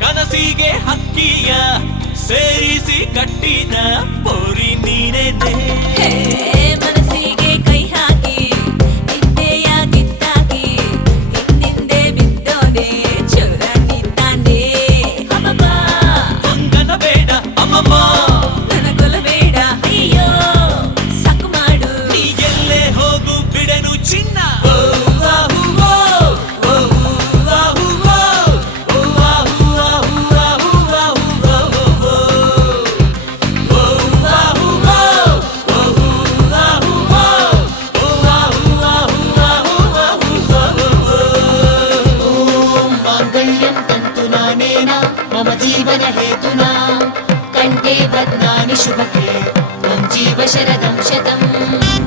ಕನಸಿಗೆ ಹಕ್ಕಿಯ ಸೇರಿಸಿ ಕಟ್ಟಿದ ಪೋರಿ ನೀನೇನೆ ಮನಸ್ಸಿಗೆ ಕೈ ಹಾಕಿ ನಿಂದೆಯ ಕಿತ್ತಾಕಿ ಹಿಂದಿಂದೆ ಬಿದ್ದೋನೆ ಚೋರ ನಿಂತಾನೆ ಅಮ್ಮಮ್ಮ ಹಂಗನ ಬೇಡ ಅಮ್ಮಮ್ಮ ನನಗೊಲ ಬೇಡ ಅಯ್ಯೋ ಸಾಕು ಮಾಡು ನೀ ಎಲ್ಲೇ ಹೋಗು ಬಿಡನು ಚಿನ್ನ मम जीवन हेतुना कंठे बध्नामि शुभके त्वं जीव शरदं शतम्